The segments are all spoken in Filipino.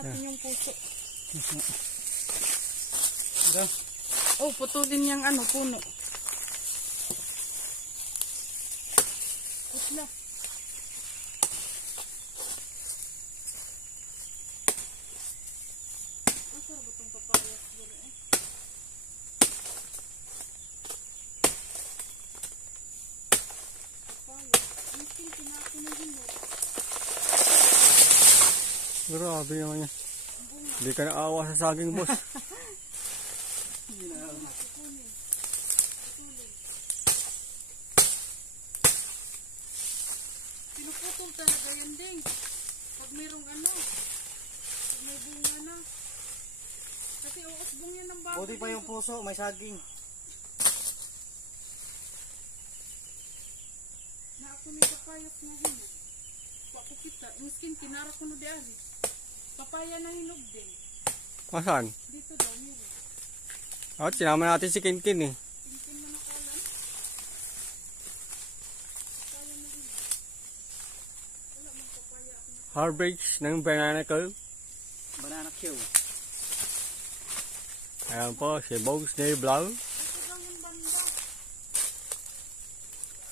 natin yung puso. Ito. Oh, putulin yung ano, puno. Putla. Ang sarap itong papaya siguro eh. Papaya. Ang kinako na hinot. Grabe naman yan. Hindi ka naawa sa saging, boss. Pinuputol talaga yan ding. Pag mayroong ano. Pag may bunga na. Kasi uusbong yan ng bago. Buti pa yung puso, may saging. Na ako may papayas na hinog. Ako kita. Miskin kinara ko na di ali. Papaya na hinog din. Masan? Dito daw meron. At sinama natin si Kinkin eh. Kinkin na nakalan. Papaya na hinog. Wala mang papaya ako na. Harvest ng banana ko. Banana Q. Ayan po, si Bogs Day Vlog. Ito lang yung banda.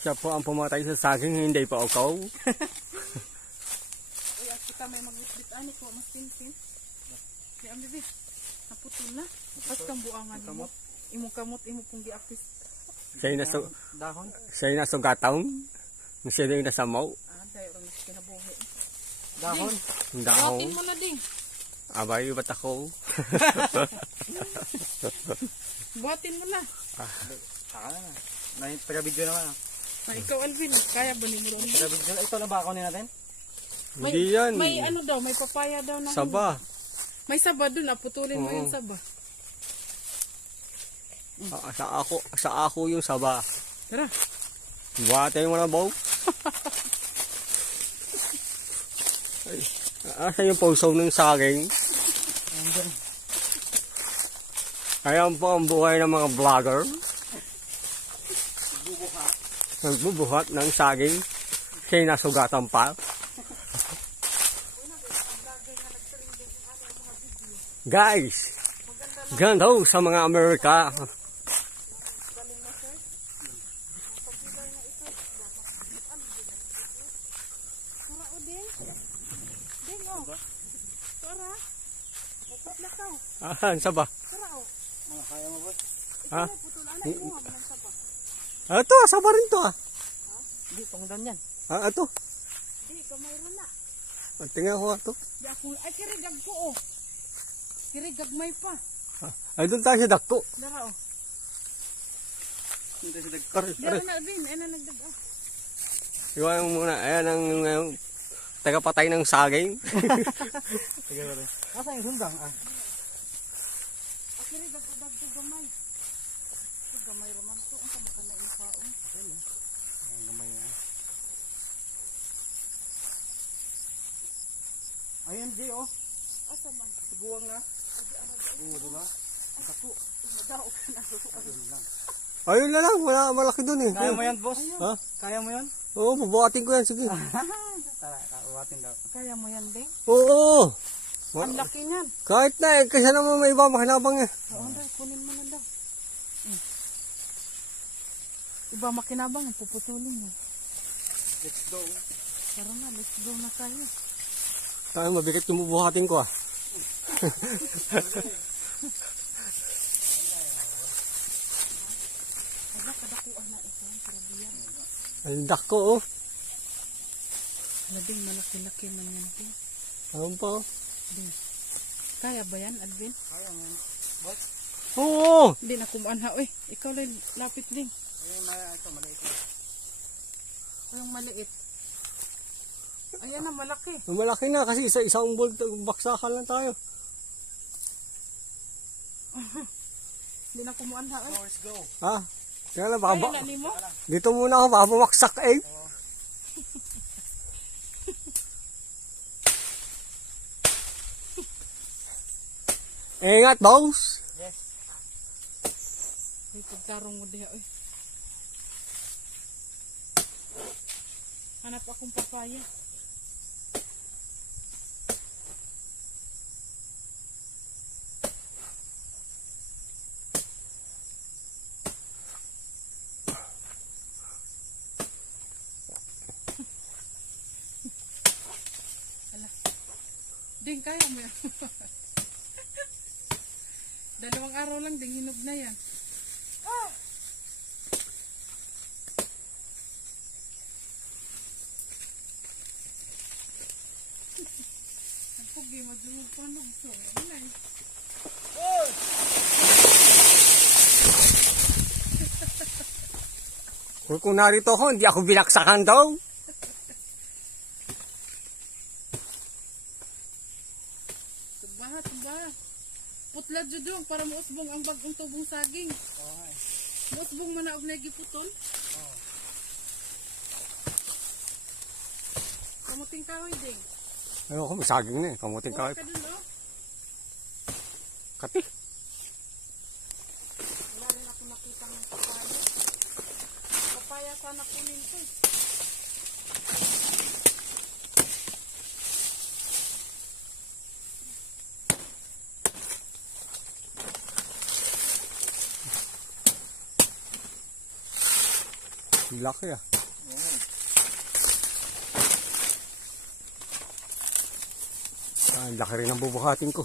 Siya po ang pumatay sa saging, hindi pa ako. Uy, at kita may mag-bitbit ano po, mas kinkin. Kaya ang bibi, naputol na. Pas kang buangan mo. Imong kamot, imong pong giapis. Siya yung Dahon. nasugataw. Siya yung nasamaw. Ah, dahil rin mas kinabuhi. Dahon. Ang dahon. Buhatin mo na ding. Abay, ba't ako? Buhatin mo na. Saka na. May pagka-video naman. Na ikaw Alvin, kaya ba ni mo ron? Pagka-video. Ito na ba ako natin? Hindi yan. May ano daw, may papaya daw na. Saba. May saba doon, putulin mo Oo. yung saba. Sa ako yung saba. Tara. Buhatay mo na, Bogs. Asa yung puso ng saging? Ayan po ang buhay ng mga vlogger. Nagbubuhat ng saging. Siya'y nasugatan pa. Guys, ganda sa mga Amerika. Tara o din. Ding o. Tara. Upot na ka. Ahan, saba. Tara o. Kaya mo ba? Ha? Putulan na, imuha mo ng saba. Ito, saba rin to ah. Hindi, tungdan yan. Ito. Di, kamayroon na. Tingnan ko ito. Di ako, ay kirigag ko o. Kirigag may pa. Ay, doon tayo sa dakko. Tara o. Ito si Dagko. Aray, Di aray. ako na, Bin. Ay na nagdag o. Iwan mo muna. Ayan ang tagapatay ng saging. Sige ba rin? Asa yung sundang? Ay kirigag ko dagto gamay. Ito gamay roman to. Ang kamaka na yung kaon. Ang gamay na. Ayan, Jay, oh. Asa man. Buwang na. Oo, diba? Ang kapo. Madao ka na. Ayun na lang. Wala malaki doon eh. Kaya mo yan, boss? Ha? Kaya mo yan? Oo, bubuhatin ko yan. Sige. Tara, kawatin daw. Kaya mo yan, Ding. Oo. Ang laki niyan. Kahit na eh. Kasi naman may iba makinabang eh. Oo, dahil kunin mo na daw. Iba makinabang, puputulin mo. Let's go. Tara na, let's go na tayo. Tayo mabigat yung bubuhatin ko ah. Ala, kadakuan na ito. Karabiyan. Ang dakko oh. Alading, malaki-laki man yan, Ding. Ano pa oh. Ding. Kaya ba yan, Advin? Kaya mo yan. Boss? Oo. Hindi na kumanha. Uy, ikaw lang lapit, Ding. Ayun, ito, maliit. Yung maliit. Ayan na, malaki. Malaki na kasi isang baksakan lang tayo. Hindi na kumuanha. Go, let's go. Ha? Kaya na baka Kaya na mo? dito muna ako baka bumaksak eh. Ingat, boss. Yes. Ay, pagtarong mo diha. Uy. Hanap akong papaya. Ding, kaya mo yan. 2 araw lang, ding hinog na yan. Nagpugi, madulog pa nugso. Alay. Kung narito ako, hindi ako binaksakan daw. Tubaha, tubaha. Putla judong para mausbong ang bagong tubong saging. Okay. Mausbong manaog na giputol. Kamuting kahoy ding. Ayoko, may saging na eh. Kamuting Kuha ka. ka dun, oh. Kati. Wala rin ako nakitang papaya. Papaya sana kunin ko eh. Laki ah. Ah, laki rin ang bubuhatin ko.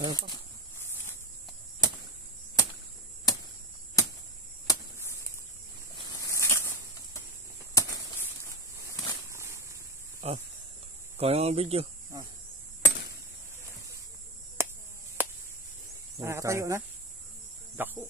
Ayan pa. Ah, kaya ang video. Nakatayo na? Dako.